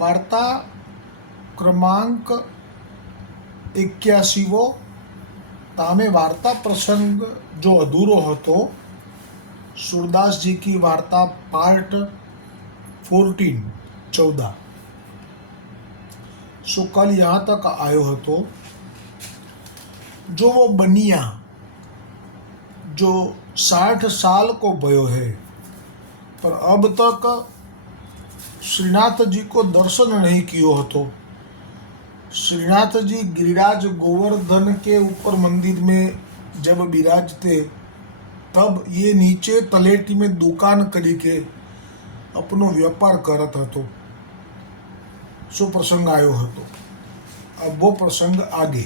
वार्ता क्रमांक એક્યાસીવો તામે વાર્તા પ્રસંગ जो अधूरो હતો सूरदास जी की वार्ता पार्ट फोर्टीन चौदह सो कल यहाँ तक आयो હતો जो वो बनिया जो साठ साल को भयो है पर अब तक श्रीनाथ जी को दर्शन नहीं कियो હતો श्रीनाथ जी गिरिराज गोवर्धन के ऊपर मंदिर में जब विराजते तब ये नीचे तलेटी में दुकान કરી કે अपनो व्यापार करत હતો सो प्रसंग आयो હતો अब वो प्रसंग आगे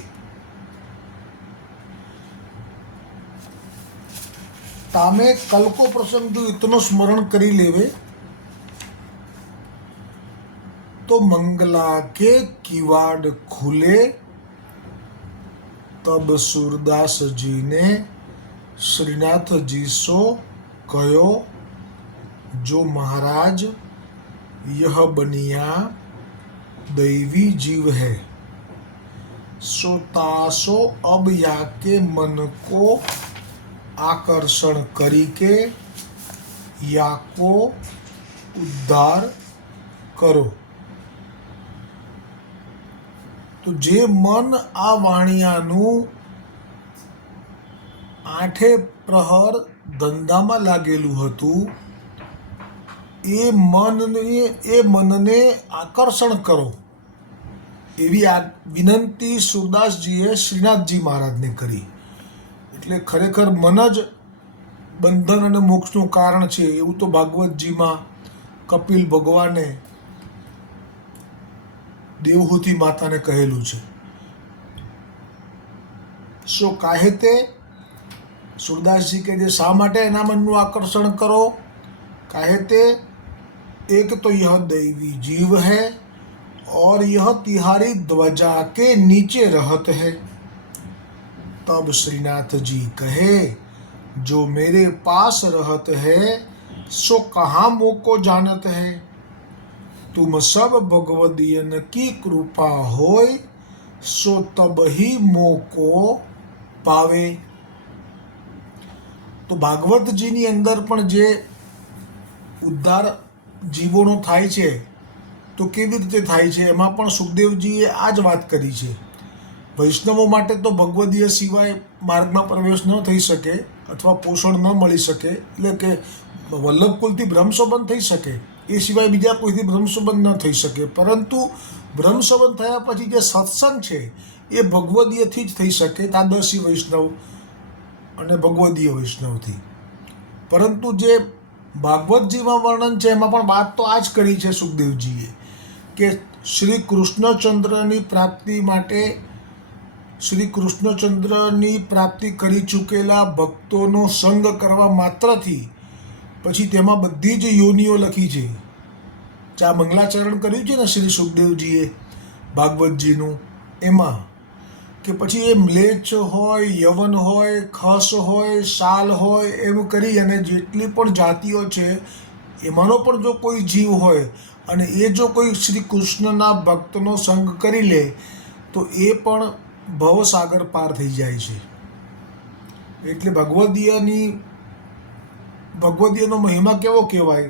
तामे कल को प्रसंग जो इतनो स्मरण करी तो मंगला के किवाड़ खुले, तब सूरदास जी ने श्रीनाथ जी सो कहो, जो महाराज, यह बनिया दैवी जीव है सोतासो अब या के मन को आकर्षण करी के या को उद्धार करो। તો જે મન આ વાણિયાનું આઠે પ્રહર ધંધામાં લાગેલું હતું, એ મનને એ મનને આકર્ષણ કરો. એવી આ વિનંતી સુરદાસજીએ શ્રીનાથજી મહારાજને કરી. એટલે ખરેખર મન જ બંધન અને મોક્ષનું કારણ છે. એવું તો ભાગવતજીમાં કપિલ ભગવાને દેવહૂતિ માતાને કહેલું છે સો કાહે તે સુરદાસજી કે જે શા માટે એના મનનું આકર્ષણ કરો काहे ते एक तो यह दैवी जीव है और यह तिहारी ध्वजा के नीचे रहत है तब श्रीनाथ जी कहे जो मेरे पास रहत है सो कहाँ मुँह को जानत है તુમ સબ ભગવદીયન કી કૃપા હોય, સો તબહી મોકો પાવે. તો ભાગવતજીની અંદર પણ જે ઉદ્ધાર જીવોનો થાય છે, તો કેવી રીતે થાય છે, એમાં પણ સુખદેવજીએ આ જ વાત કરી છે. વૈષ્ણવો માટે તો ભગવદીય સિવાય માર્ગમાં પ્રવેશ ન થઈ શકે, અથવા પોષણ ન મળી શકે, એટલે કે વલ્લભકુલથી ભ્રમશોભન થઈ શકે. એ સિવાય બીજા કોઈથી બ્રહ્મસંબંધ ન થઈ શકે. પરંતુ બ્રહ્મસંબંધ થયા પછી જે સત્સંગ છે, એ ભગવદીયથી જ થઈ શકે તાદશી વૈષ્ણવ અને ભગવદીય વૈષ્ણવથી. પરંતુ જે ભાગવતજીમાં વર્ણન છે, એમાં પણ વાત તો આ જ કરી છે સુખદેવજીએ કે શ્રી કૃષ્ણચંદ્રની પ્રાપ્તિ માટે શ્રી કૃષ્ણચંદ્રની પ્રાપ્તિ કરી ચૂકેલા ભક્તોનો સંગ કરવા માત્રથી પછી તેમાં બધી જ યોનિઓ લખી છે. ચા મંગલાચરણ કર્યું છે ને શ્રી સુખદેવજીએ ભાગવતજીનું, એમાં કે પછી એ મ્લેચ્છ હોય, યવન હોય, ખસ હોય શાલ હોય, એમ કરી અને જેટલી પણ જાતિઓ છે, એમાંનો પણ જો કોઈ જીવ હોય અને એ જો કોઈ શ્રી કૃષ્ણના ભક્તનો સંગ કરી લે, તો એ પણ ભવસાગર પાર થઈ જાય છે. એટલે ભગવદીયની ભગવદીયનો મહિમા કેવો કહેવાય?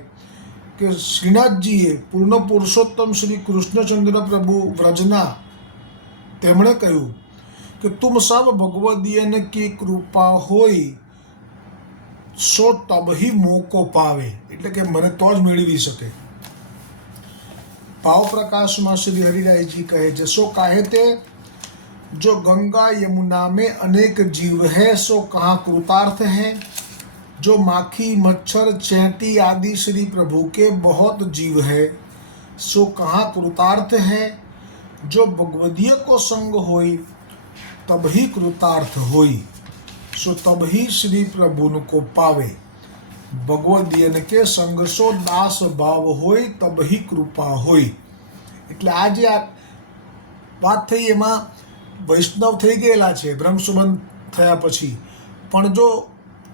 કે શ્રીનાથજીએ પૂર્ણ પુરુષોત્તમ શ્રી કૃષ્ણચંદ્ર પ્રભુ વ્રજના તેમણે કહ્યું કે તુમ સબ ભગવદીયને કી કૃપા હોય, સો તબહી મોકો પાવે. એટલે કે મને તો જ મેળવી શકે. ભાવ પ્રકાશમાં શ્રી હરિરાયજી કહે છે, સો કાહે તે જો ગંગા યમુના મેં અનેક જીવ હૈ, સો કહા કૃતાર્થ હૈ. जो माखी मच्छर चैंटी आदि श्री प्रभु के बहुत जीव है सो कहाँ कृतार्थ है जो भगवदीय को संग होई तब ही कृतार्थ होई सो तब ही श्री प्रभु को पावे ભગવદીયન કે સંગ સો દાસ ભાવ હોય તબ હી કૃપા હોય એટલે આ જે આ વાત થઈ એમાં વૈષ્ણવ થઈ ગયેલા છે બ્રહ્મસુબંધ થયા પછી પણ જો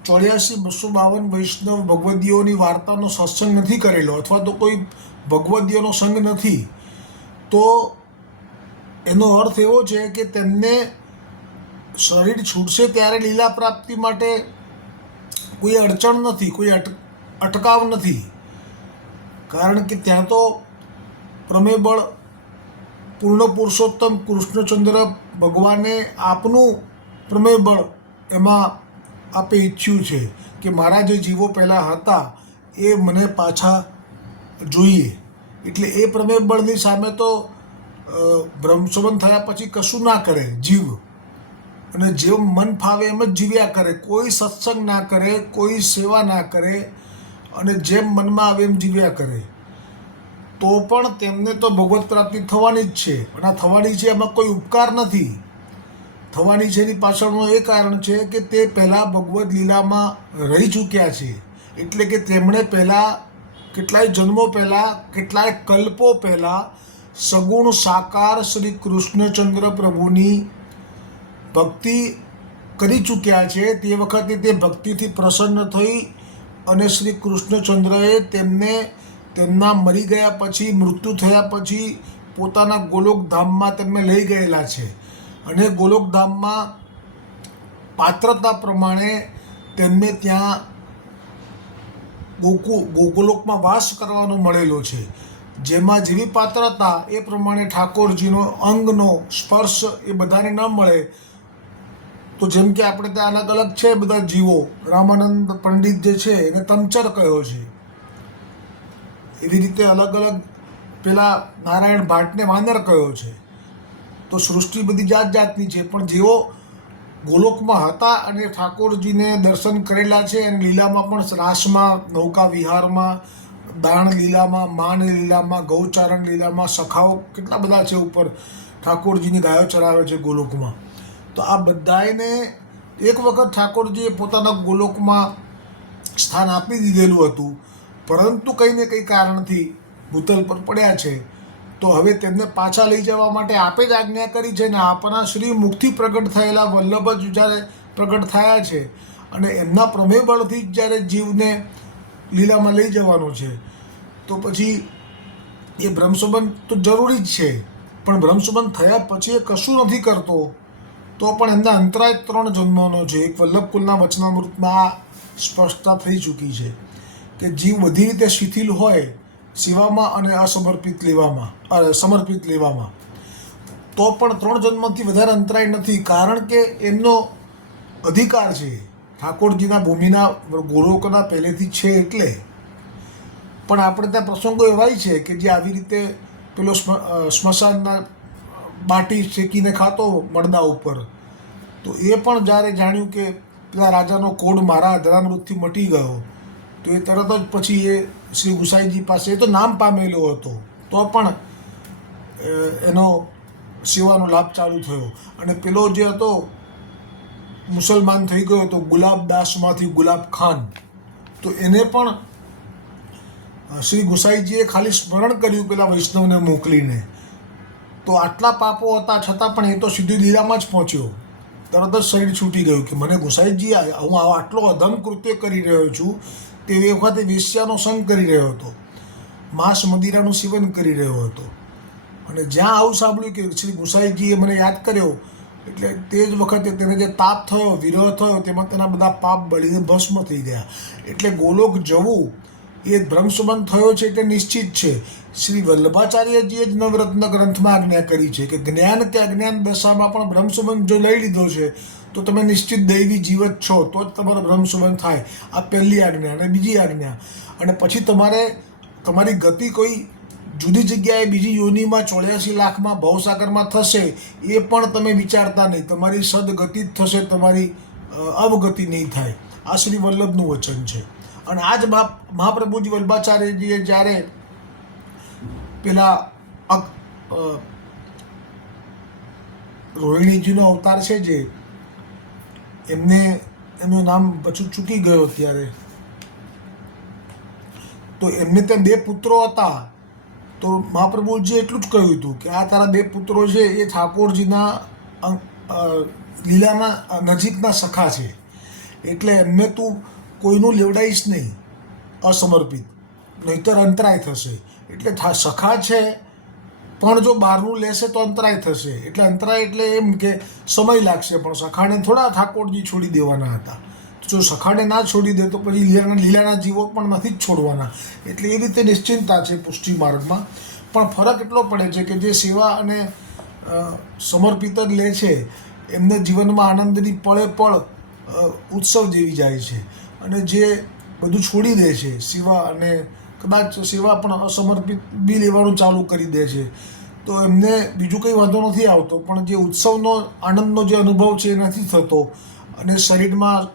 ચોર્યાસી, બસો બાવન વૈષ્ણવ ભગવદીઓની વાર્તાનો સત્સંગ નથી કરેલો અથવા તો કોઈ ભગવદીઓનો સંગ નથી, તો એનો અર્થ એવો છે કે તેમને શરીર છૂટશે ત્યારે લીલા પ્રાપ્તિ માટે કોઈ અડચણ નથી, કોઈ અટ, અટકાવ નથી. કારણ કે ત્યાં તો પ્રમેબળ પૂર્ણ પુરુષોત્તમ કૃષ્ણચંદ્ર ભગવાને આપનું પ્રમેય બળ એમાં આપે ઈચ્છ્યું છે કે મારા જે જીવો પહેલાં હતા એ મને પાછા જોઈએ. એટલે એ પ્રમેય બળની સામે તો અ, થયા પછી કશું ના કરે જીવ. અને જેમ મન ફાવે એમ જ જીવ્યા કરે. કોઈ સત્સંગ ના કરે કોઈ સેવા ના કરે અને જેમ મનમાં આવે એમ જીવ્યા કરે. તો પણ તેમને તો ભગવત પ્રાપ્તિ થવાની જ છે. પણ આ થવાની છે એમાં કોઈ ઉપકાર નથી. થવાની છે એની પાછળનું એ કારણ છે કે તે પહેલાં ભગવદ્ લીલામાં રહી ચૂક્યા છે. એટલે કે તેમણે પહેલાં કેટલાય જન્મો પહેલાં, કેટલાય કલ્પો પહેલાં સગુણ સાકાર શ્રી કૃષ્ણચંદ્ર પ્રભુની ભક્તિ કરી ચૂક્યા છે. તે વખતે તે ભક્તિથી પ્રસન્ન થઈ અને શ્રી કૃષ્ણચંદ્રએ તેમને તેમના મરી ગયા પછી, મૃત્યુ થયા પછી પોતાના ગોલોકધામમાં તેમને લઈ ગયેલા છે. અને ગોલોકધામમાં પાત્રતા પ્રમાણે તેમને ત્યાં ગોકુ ગોકુલોકમાં વાસ કરવાનો મળેલો છે. જેમાં જેવી પાત્રતા એ પ્રમાણે ઠાકોરજીનો અંગનો સ્પર્શ એ બધાને ન મળે. તો જેમ કે આપણે ત્યાં અલગ અલગ છે બધા જીવો. રામાનંદ પંડિત જે છે એને તમચર કહ્યો છે. એવી રીતે અલગ અલગ પેલા નારાયણ ભાટને વાનર કહ્યો છે. તો સૃષ્ટિ બધી જાત જાતની છે. પણ જેઓ ગોલોકમાં હતા અને ઠાકોરજીને દર્શન કરેલા છે અને લીલામાં પણ રાસમાં, નૌકા વિહારમાં, દાણ લીલામાં, માન લીલામાં, ગૌચારણ લીલામાં, સખાઓ કેટલા બધા છે ઉપર ઠાકોરજીની ગાયો ચરાવે છે ગોલોકમાં. તો આ બધાને એક વખત ઠાકોરજીએ પોતાના ગોલોકમાં સ્થાન આપી દીધેલું હતું. પરંતુ કંઈ ને કંઈ કારણથી ભૂતલ પર પડ્યા છે. તો હવે તેમને પાછા લઈ જવા માટે આપે જ આજ્ઞા કરી છે ને આપણા શ્રી મુખથી પ્રગટ થયેલા વલ્લભ જ જ્યારે પ્રગટ થયા છે અને એમના પ્રમેય બળથી જ જ્યારે જીવને લીલામાં લઈ જવાનો છે. તો પછી એ બ્રહ્મસંબંધ તો જરૂરી જ છે. પણ બ્રહ્મસંબંધ થયા પછી એ કશું નથી કરતો. તો પણ એમના અંતરાય ત્રણ જન્મનો છે. એક વલ્લભકુલના વચનામૃતમાં આ સ્પષ્ટતા થઈ ચૂકી છે કે જીવ બધી રીતે શિથિલ હોય સેવામાં અને અસમર્પિત લેવામાં સમર્પિત લેવામાં. તો પણ ત્રણ જન્મથી વધારે અંતરાય નથી, કારણ કે એમનો અધિકાર છે. ઠાકોરજીના ભૂમિના ગોરોકના પહેલેથી છે એટલે. પણ આપણે ત્યાં પ્રસંગો એવાય છે કે જે આવી રીતે પેલો સ્મશાનના બાટી શેકીને ખાતો મડદા ઉપર. તો એ પણ જ્યારે જાણ્યું કે પેલા રાજાનો કોડ મારા અધરામૃતથી મટી ગયો તો એ તરત જ પછી એ શ્રી ગુસાઈજી પાસે એ તો નામ પામેલો હતો, તો પણ એનો સેવાનો લાભ ચાલુ થયો. અને પેલો જે હતો, મુસલમાન થઈ ગયો હતો ગુલાબદાસમાંથી ગુલાબ ખાન. તો એને પણ શ્રી ગુસાઈજીએ ખાલી સ્મરણ કર્યું પેલા વૈષ્ણવને મોકલીને. તો આટલા પાપો હતા, છતાં પણ એ તો સીધી દીરામાં જ પહોંચ્યો. તરત જ શરીર છૂટી ગયું કે મને ગુસાઈજી હું આટલો અધમ કૃત્ય કરી રહ્યો છું તે વખતે વેશ્યાનો સંગ કરી રહ્યો હતો. માંસ મદિરાનું સેવન કરી રહ્યો હતો. અને જ્યાં આવું સાંભળ્યું કે શ્રી ગુસાઈજીએ મને યાદ કર્યો, એટલે તે જ વખતે તેને જે તાપ થયો, વિરહ થયો, તેમાં તેના બધા પાપ બળીને ભસ્મ થઈ ગયા. એટલે ગોલોક જવું એ ભ્રમસુમન થયો છે એટલે નિશ્ચિત છે. શ્રી વલ્લભાચાર્યજીએ જ નવરત્ન ગ્રંથમાં આજ્ઞા કરી છે કે જ્ઞાન કે અજ્ઞાન દશામાં પણ ભ્રમસુમન જો લઈ લીધો છે તો તમે નિશ્ચિત દૈવી જીવત છો, તો જ તમારો બ્રહ્મસંબંધ થાય. આ પહેલી આજ્ઞા અને બીજી આજ્ઞા. અને પછી તમારે, તમારી ગતિ કોઈ જુદી જગ્યાએ બીજી યોનિમાં ચોર્યાસી લાખમાં ભવસાગરમાં થશે, એ પણ તમે વિચારતા નહીં. તમારી સદગતિ જ થશે, તમારી અવગતિ નહીં થાય. આ શ્રી વલ્લભનું વચન છે. અને આ જ મહા- મહાપ્રભુજી વલ્ભાચાર્યજીએ જ્યારે પેલા રોહિણીજીનો અવતાર છે જે એમને એનું નામ પછી ચૂકી ગયો અત્યારે. તો એમને ત્યાં બે પુત્રો હતા. તો મહાપ્રભુજી એટલું જ કહ્યું હતું કે આ તારા બે પુત્રો છે એ ઠાકોરજીના લીલાના નજીકના સખા છે. એટલે એમને તું કોઈનું લેવડાઈશ નહીં. અસમર્પિત. નહીતર અંતરાય થશે. એટલે સખા છે પણ જો બહારનું લેશે તો અંતરાય થશે. એટલે અંતરાય એટલે એમ કે સમય લાગશે પણ સખાણે થોડા ઠાકોરજી છોડી દેવાના હતા. જો સખાને ના છોડી દે તો પછી લીલાના લીલાના જીવો પણ નથી જ છોડવાના. એટલે એ રીતે નિશ્ચિંતતા છે પુષ્ટિ માર્ગમાં. પણ ફરક એટલો પડે છે કે જે સેવા અને સમર્પિત જ લે છે, એમને જીવનમાં આનંદની પળે પળ ઉત્સવ જેવી જાય છે. અને જે બધું છોડી દે છે સેવા અને કદાચ સેવા પણ અસમર્પિત બી લેવાનું ચાલુ કરી દે છે. તો એમને બીજું કંઈ વાંધો નથી આવતો, પણ જે ઉત્સવનો, આનંદનો જે અનુભવ છે એ નથી થતો અને શરીરમાં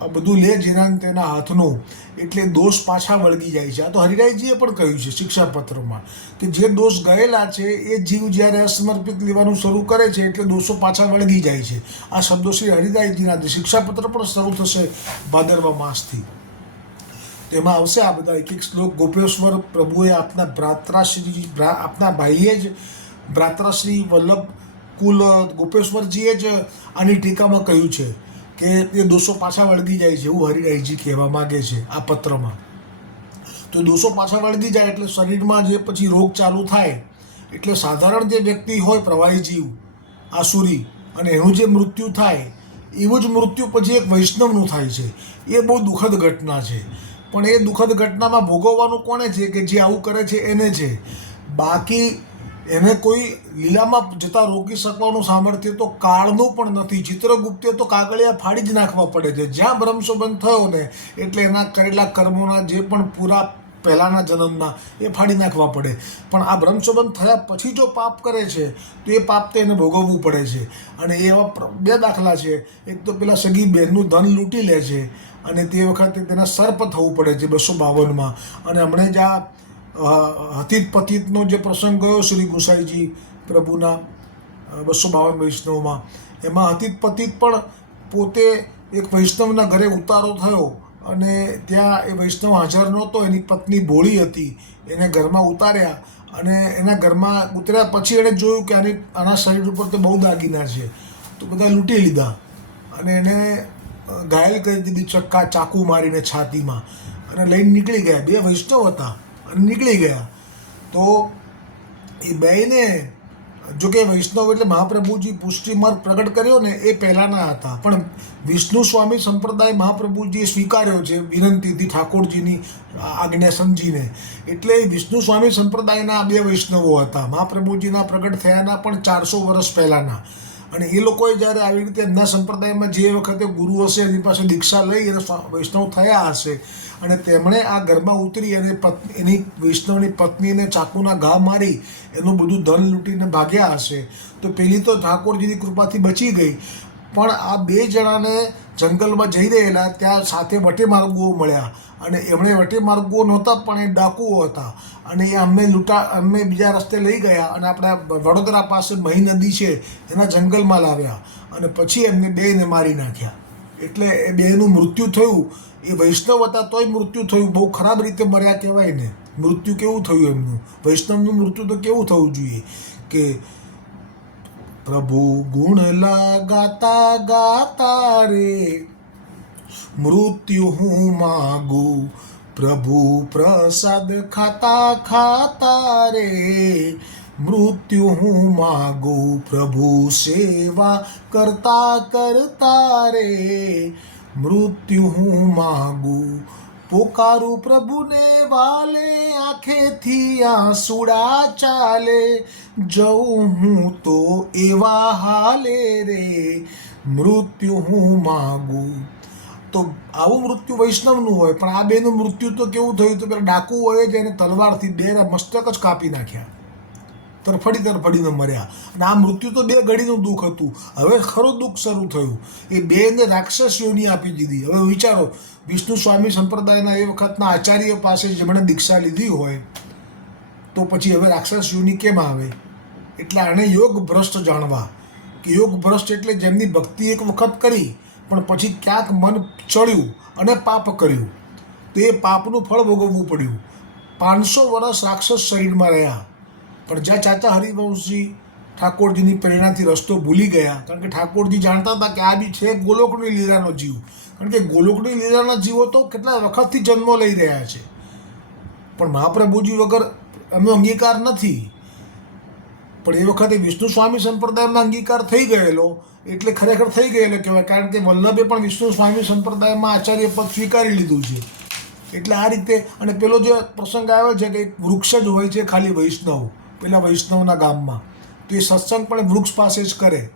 આ બધું લે જેના તેના હાથનું, એટલે દોષ પાછા વળગી જાય છે. આ તો હરિરાયજીએ પણ કહ્યું છે શિક્ષાપત્રમાં કે જે દોષ ગયેલા છે, એ જીવ જ્યારે અસમર્પિત લેવાનું શરૂ કરે છે, એટલે દોષો પાછા વળગી જાય છે. આ શબ્દો શ્રી હરિરાયજીના શિક્ષાપત્ર પણ શરૂ થશે ભાદરવા માસથી. તેમાં આવશે આ બધા એક એક શ્લોક. ગોપેશ્વર પ્રભુએ આપના ભ્રાત્રાશ્રી આપના ભાઈએ જ ભ્રાત્રાશ્રી વલ્લભ કુલ, ગોપેશ્વરજીએ જ આની ટીકામાં કહ્યું છે કે એ દોષો પાછા વળગી જાય છે એવું હરિરાયજી કહેવા માગે છે આ પત્રમાં. તો દોષો પાછા વળગી જાય એટલે શરીરમાં જે પછી રોગ ચાલુ થાય, એટલે સાધારણ જે વ્યક્તિ હોય પ્રવાહી જીવ, આસુરી અને એનું જે મૃત્યુ થાય, એવું જ મૃત્યુ પછી એક વૈષ્ણવનું થાય છે. એ બહુ દુઃખદ ઘટના છે. પણ એ દુઃખદ ઘટનામાં ભોગવવાનું કોને છે કે જે આવું કરે છે એને છે? બાકી એને કોઈ લીલામાં જતા રોકી શકવાનું સામર્થ્ય તો કાળનું પણ નથી. ચિત્રગુપ્તે તો કાગળિયા ફાડી જ નાખવા પડે છે. જ્યાં બ્રહ્મસંબંધ થયો ને એટલે એના કરેલા કર્મોના જે પણ પૂરા પહેલાંના જન્મના એ ફાડી નાખવા પડે. પણ આ બ્રહ્મસંબંધ થયા પછી જો પાપ કરે છે, તો એ પાપ તો એને ભોગવવું પડે છે. અને એવા બે દાખલા છે. એક તો પેલા સગી બહેનનું ધન લૂંટી લે છે અને તે વખતે તેના સર્પ થવું પડે છે બસો બાવનમાં. અને હમણાં જ આ હતીત પતિતનો જે પ્રસંગ ગયો શ્રી ગુસાઈજી પ્રભુના બસો બાવન વૈષ્ણવમાં, એમાં હતીત પતિત પણ પોતે એક વૈષ્ણવના ઘરે ઉતારો થયો. અને ત્યાં એ વૈષ્ણવ હાજર નહોતો, એની પત્ની ભોળી હતી, એને ઘરમાં ઉતાર્યા અને એના ઘરમાં ઉતર્યા પછી એણે જોયું કે આની, આના શરીર ઉપર તો બહુ દાગીના છે, તો બધા લૂંટી લીધા અને એને ઘાયલ કરી દીધી ચક્કા, ચાકુ મારીને છાતીમાં અને લઈને નીકળી ગયા. બે વૈષ્ણવ હતા અને નીકળી ગયા. તો એ બેયને જો કે વૈષ્ણવ એટલે મહાપ્રભુજી પુષ્ટિમાર્ગ પ્રગટ કર્યો ને એ પહેલાંના હતા. પણ વિષ્ણુ સ્વામી સંપ્રદાય મહાપ્રભુજીએ સ્વીકાર્યો છે વિનંતીથી ઠાકોરજીની આજ્ઞા સમજીને. એટલે વિષ્ણુ સ્વામી સંપ્રદાયના બે વૈષ્ણવો હતા. મહાપ્રભુજીના પ્રગટ થયાના પણ ચારસો વર્ષ પહેલાંના. અને એ લોકોએ જ્યારે આવી રીતે એમના સંપ્રદાયમાં જે વખતે ગુરુ હશે એની પાસે દીક્ષા લઈ અને વૈષ્ણવ થયા હશે અને તેમણે આ ઘરમાં ઉતરી અને પત્ની એની વૈષ્ણવની પત્નીને ચાકુના ઘા મારી એનું બધું ધન લૂંટીને ભાગ્યા હશે. તો પેલી તો ઠાકોરજીની કૃપાથી બચી ગઈ. પણ આ બે જણાને જંગલમાં જઈ રહેલા ત્યાં સાથે વટે માર્ગો મળ્યા. અને એમણે વટે માર્ગો નહોતા, પણ એ ડાકુઓ હતા. અને એ અમને લૂંટા અમને બીજા રસ્તે લઈ ગયા અને આપણા વડોદરા પાસે મહી નદી છે, એના જંગલમાં લાવ્યા. અને પછી એમને બેને મારી નાખ્યા. એટલે એ બેનું મૃત્યુ થયું. એ વૈષ્ણવ હતા તોય મૃત્યુ થયું. બહુ ખરાબ રીતે મર્યા કહેવાય ને. મૃત્યુ કેવું થયું એમનું? વૈષ્ણવનું મૃત્યુ તો કેવું થવું જોઈએ? કે પ્રભુ ગુણ લગાતા ગાતા રે. મૃત્યુ હું માગું. પ્રભુ પ્રસાદ ખાતા ખાતા રે. મૃત્યુ હું માગું. પ્રભુ સેવા કરતા કરતા રે. મૃત્યુ હું માગું. પોકારું પ્રભુને વાલે, આંખેથી આંસુડા ચાલે. જઉં હું તો એવા હાલે રે. મૃત્યુ હું માગું. તો આવું મૃત્યુ વૈષ્ણવનું હોય, પણ આ બેનું મૃત્યુ તો કેવું થયું? તો પેલા ડાકુ હોય જ એને તલવારથી બે મસ્તક જ કાપી નાખ્યા. તરફડી તરફડીને મર્યા. અને આ મૃત્યુ તો બે ઘડીનું દુઃખ હતું. હવે ખરું દુઃખ શરૂ થયું. એ બેને રાક્ષસ યોની આપી દીધી. હવે વિચારો, વિષ્ણુ સ્વામી સંપ્રદાયના એ વખતના આચાર્ય પાસે જેમણે દીક્ષા લીધી હોય, તો પછી હવે રાક્ષસ યોની કેમ આવે? એટલે આને યોગ ભ્રષ્ટ જાણવા. કે યોગ ભ્રષ્ટ એટલે જેમની ભક્તિ એક વખત કરી, પણ પછી ક્યાંક મન ચડ્યું અને પાપ કર્યું. તો એ પાપનું ફળ ભોગવવું પડ્યું. પાંચસો વર્ષ રાક્ષસ શરીરમાં રહ્યા. પણ જ્યાં ચાચા હરિવંશજી ઠાકોરજીની પ્રેરણાથી રસ્તો ભૂલી ગયા, કારણ કે ઠાકોરજી જાણતા હતા કે આ બી છે ગોલોકની લીલાનો જીવ. કારણ કે ગોલોકની લીલાના જીવો તો કેટલા વખતથી જન્મો લઈ રહ્યા છે. પણ મહાપ્રભુજી વગર એમનો અંગીકાર નથી. પણ એ વખતે વિષ્ણુ સ્વામી સંપ્રદાયમાં અંગીકાર થઈ ગયેલો, એટલે ખરેખર થઈ ગયેલો કહેવાય, કારણ કે વલ્લભે પણ વિષ્ણુ સ્વામી સંપ્રદાયમાં આચાર્ય પદ સ્વીકારી લીધું છે. એટલે આ રીતે, અને પેલો જે પ્રસંગ આવ્યો છે કે વૃક્ષ જ હોય છે ખાલી વૈષ્ણવ. પેલા વૈષ્ણવના ગામમાં. તો એ સત્સંગ પણ વૃક્ષ પાસે જ કરે.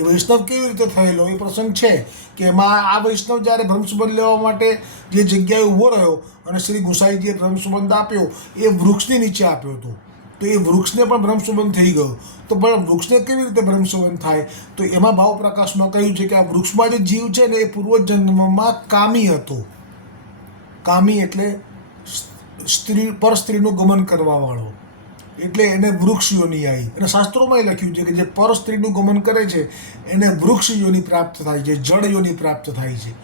એ વૈષ્ણવ કેવી રીતે થયેલો? એ પ્રસંગ છે કે એમાં આ વૈષ્ણવ જ્યારે બ્રહ્મસંબંધ લેવા માટે જે જગ્યાએ ઊભો રહ્યો અને શ્રી ગુસાઈજીએ બ્રહ્મસંબંધ આપ્યો, એ વૃક્ષની નીચે આપ્યો હતો. તો એ વૃક્ષને પણ ભ્રમસુબંધ થઈ ગયો. તો પણ વૃક્ષને કેવી રીતે બ્રહ્મસંબંધ થાય? તો એમાં ભાવ પ્રકાશમાં કહ્યું છે કે આ વૃક્ષમાં જે જીવ છે ને એ પૂર્વજન્મમાં કામી હતો. કામી એટલે સ્ત્રી, પર સ્ત્રીનું ગમન કરવાવાળો. એટલે એને વૃક્ષ યોની આવી અને શાસ્ત્રોમાં એ લખ્યું છે કે જે પર સ્ત્રીનું ગમન કરે છે, એને વૃક્ષ યોની પ્રાપ્ત થાય છે જળ યોની પ્રાપ્ત થાય છે.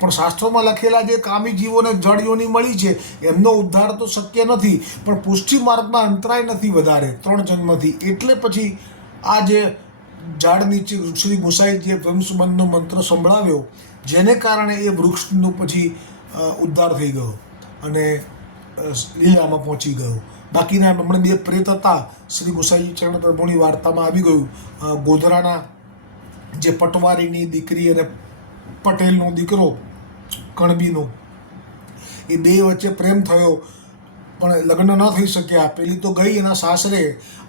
પણ શાસ્ત્રોમાં લખેલા જે કામી જીવોને જળ યોની મળી છે, એમનો ઉદ્ધાર તો શક્ય નથી, પણ પુષ્ટિ માર્ગમાં અંતરાય નથી વધારે, ત્રણ જન્મથી. એટલે પછી આ જે ઝાડ નીચે શ્રી જે બ્રહ્મસુબંધનો મંત્ર સંભળાવ્યો, જેને કારણે એ વૃક્ષનું પછી ઉદ્ધાર થઈ ગયો અને લીલામાં પહોંચી ગયો. બાકીના હમણાં બે પ્રેત હતા, શ્રી ગોસાઈ ચરણ પ્રભુની વાર્તામાં આવી ગયું. ગોધરાના જે પટવારીની દીકરી અને પટેલનો દીકરો, કણબીનો, એ બે વચ્ચે પ્રેમ થયો, પણ લગ્ન ન થઈ શક્યા. પેલી તો ગઈ એના સાસરે,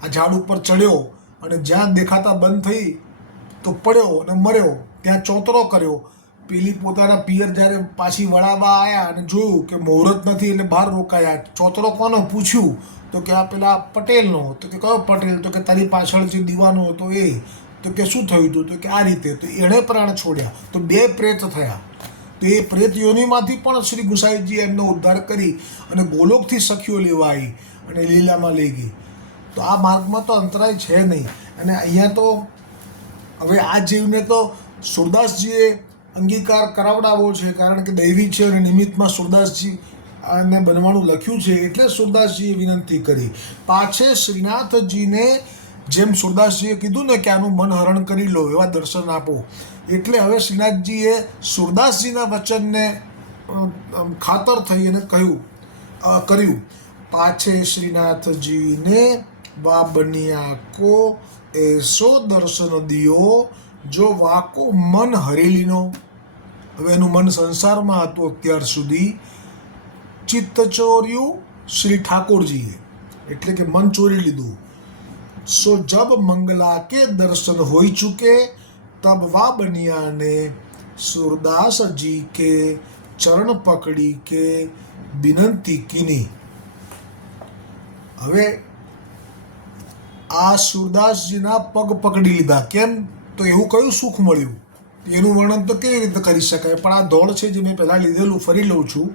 આ ઝાડ ઉપર ચડ્યો અને જ્યાં દેખાતા બંધ થઈ તો પડ્યો અને મર્યો, ત્યાં ચોતરો કર્યો. પેલી પોતાના પિયર જ્યારે પાછી વળાવવા આવ્યા અને જોયું કે મુહૂર્ત નથી એટલે બહાર રોકાયા, ચોતરો કોનો પૂછ્યું? તો કે આ પેલા પટેલનો તો કે કયો પટેલ? તો કે તારી પાછળ જે દીવાનો હતો એ. તો કે શું થયું હતું તો કે આ રીતે. તો એણે પ્રાણ છોડ્યા. તો બે પ્રેત થયા. તો એ પ્રેત યોનિમાંથી પણ શ્રી ગુસાઈજી એમનો ઉદ્ધાર કરી અને ગોલોકથી સખીઓ લેવા આવી અને લીલામાં લઈ ગઈ. તો આ માર્ગમાં તો અંતરાય છે નહીં. અને અહીંયા તો હવે આ જીવને તો સુરદાસજીએ અંગીકાર કરાવડાવવો છે, કારણ કે દૈવી છે અને નિમિત્તમાં સુરદાસજી આને બનવાનું લખ્યું છે, એટલે સુરદાસજીએ વિનંતી કરી. પાછે શ્રીનાથજીને જેમ સુરદાસજીએ કીધું ને કે આનું મન હરણ કરી લો, એવા દર્શન આપો. એટલે હવે શ્રીનાથજીએ સુરદાસજીના વચનને ખાતર થઈ અને કહ્યું કર્યું. પાછે શ્રીનાથજીને બાબનિયા કો એસો દર્શન દિયો, જો વાકો મન હરેલીનો. હવે એનું મન સંસારમાં હતું અત્યાર સુધી. ચિત્ત ચોર્યું શ્રી ઠાકોરજીએ. એટલે કે મન ચોરી લીધું. સો જબ મંગલા કે દર્શન હોઈ ચૂકે, તબ વા બનિયાને ને સુરદાસ કે ચરણ પકડી કે વિનંતી કીની. હવે આ સુરદાસજીના પગ પકડી લીધા. કેમ? તો એવું કયું સુખ મળ્યું? એનું વર્ણન તો કેવી રીતે કરી શકાય? પણ આ ધોળ છે જે મેં પહેલાં લીધેલું, ફરી લઉં છું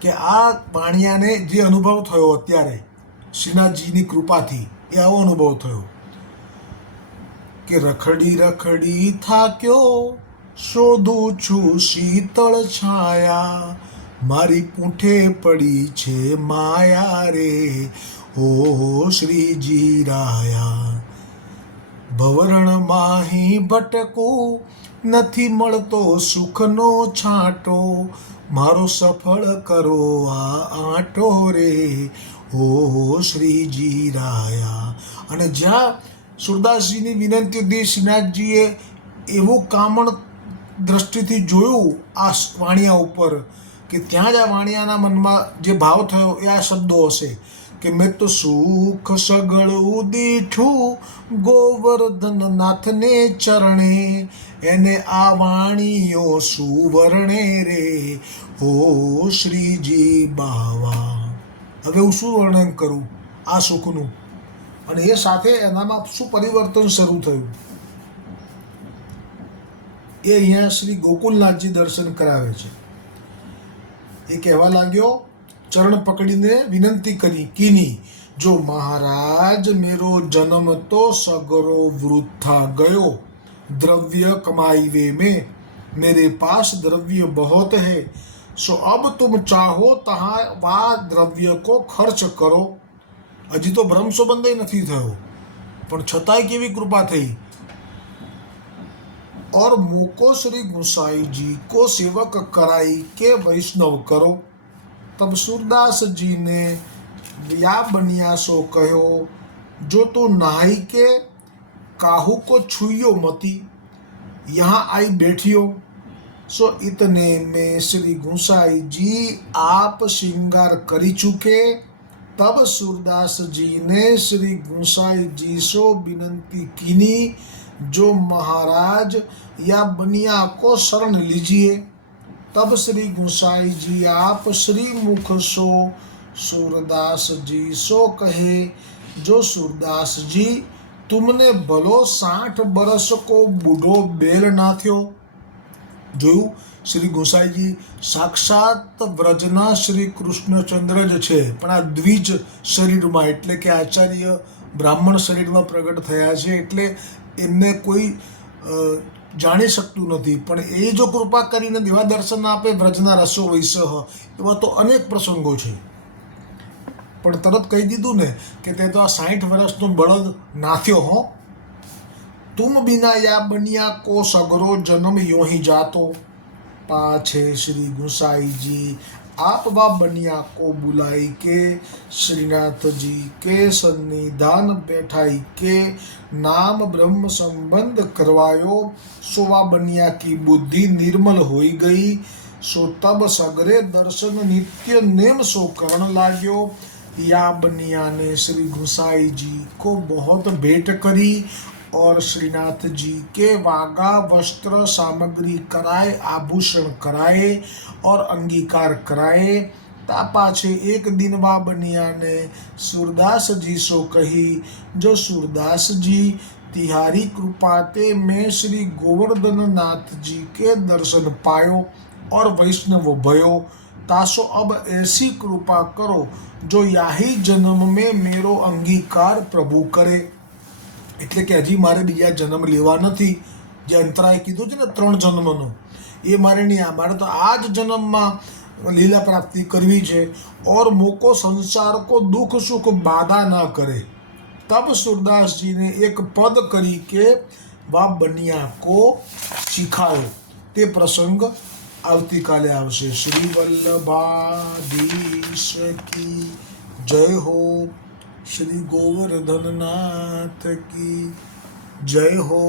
કે આ વાણિયાને જે અનુભવ થયો અત્યારે શ્રીનાથજીની કૃપાથી, એ આવો અનુભવ થયો કે રખડી રખડી થાક્યો, શોધું છું શીતળ છાયા, મારી પૂંઠે પડી છે માયા રે ઓ શ્રીજી રાયા. ભવરણ માહી ભટકું નથી મળતો સુખનો છાંટો. મારો સફળ કરો આ આંટો રે. હો શ્રીજી રાયા. અને જ્યાં સુરદાસજીની વિનંતી હતી, શ્રીનાથજીએ એવું કામણ દ્રષ્ટિથી જોયું, આ વાણિયા ઉપર કે ત્યાં જ આ વાણિયાના મનમાં જે ભાવ થયો એ આ શબ્દો હશે કે મેં તો સુખ સગળું દીઠું ગોવર્ધન નાથને ચરણે, એને આ વાણીઓ સુવર્ણે રે. હો શ્રીજી બાવા. હવે હું શું વર્ણન કરું આ સુખનું? અને એ સાથે એનામાં શું પરિવર્તન શરૂ થયું? એ અહીંયા શ્રી ગોકુલનાથજી દર્શન કરાવે છે. એ કહેવા લાગ્યો ચરણ પકડીને વિનંતી કરી કીની જો મહારાજ મેરો જન્મ તો સગરો વૃથા ગયો દ્રવ્ય કમાઈ વે में मेरे पास द्रव्य बहुत है सो अब तुम चाहो तहाँ वहाँ દ્રવ્ય કો ખર્ચ કરો હજી તો બ્રહ્મ સંબંધ નથી થયો પણ છતાંય કેવી કૃપા થઈ और मोको श्री गुसाई जी को सेवक कराई के वैष्णव करो। तब सूरदास जी ने या बनिया सो कहो, जो तू नहाई के काहू को छुइयो मती, यहाँ आई बैठियो। सो इतने में श्री गुसाई जी आप श्रृंगार करी चुके। तब सूरदास जी ने श्री गुसाई जी सो विनंती कीनी जो महाराज या बनिया को शरण लीजिए तब श्री गुसाई जी आप श्री मुख सो सूरदास जी सो कहे जो सूरदास जी तुमने भलो साठ बरस को बूढ़ो बेल नाथ्यो જોયું શ્રી ગોસાઈજી સાક્ષાત વ્રજના શ્રી કૃષ્ણચંદ્ર જ છે પણ આ દ્વિજ શરીરમાં એટલે કે આચાર્ય બ્રાહ્મણ શરીરમાં પ્રગટ થયા છે એટલે એમને કોઈ જાણી શકતું નથી. પણ એ જો કૃપા કરીને દેવા દર્શન આપે, વ્રજના રસો વૈસહ, એવા તો અનેક પ્રસંગો છે. પણ તરત કહી દીધું ને કે તે તો આ સાઠ વર્ષનો બળદ નાથ્યો હો. તુમ બિના યા બન્યા કો સગરો જન્મ યોહી જાતો. પાછે શ્રી ગુસાઈજી जी आप वा बनिया को बुलाई के श्रीनाथ जी के सन्निधान बैठाई के नाम ब्रह्म संबंध करवायो सो वा बनिया की बुद्धि निर्मल होई गई सो तब सगरे दर्शन नित्य नेम सो करण लाग्यो या बनिया ने श्री गुसाई जी को बहुत भेंट करी और श्रीनाथ जी के वागा वस्त्र सामग्री कराए आभूषण कराए और अंगीकार कराए ता पाछे एक दिन वा बनिया ने सूरदास जी सो कही जो सूरदास जी तिहारी कृपा ते मैं श्री गोवर्धन नाथ जी के दर्शन पायो और वैष्णव भयो तासो अब ऐसी कृपा करो जो याही जन्म में मेरो अंगीकार प्रभु करे એટલે કે હજી મારે બીજા જન્મ લેવા નથી. જે અંતરાએ કીધું છે ને ત્રણ જન્મનો, એ મારે નહીં આ, મારે તો આ જ જન્મમાં લીલા પ્રાપ્તિ કરવી છે. ઓર મોકો સંસાર કો દુઃખ સુખ બાધા ન કરે. તબ સુરદાસજીને એક પદ કરી કે બાપ બન્યા કો શીખાયો. તે પ્રસંગ આવતીકાલે આવશે. શ્રી વલ્લભાધીશ કી જય હો શ્રી ગોવર્ધનનાથ કી જય હો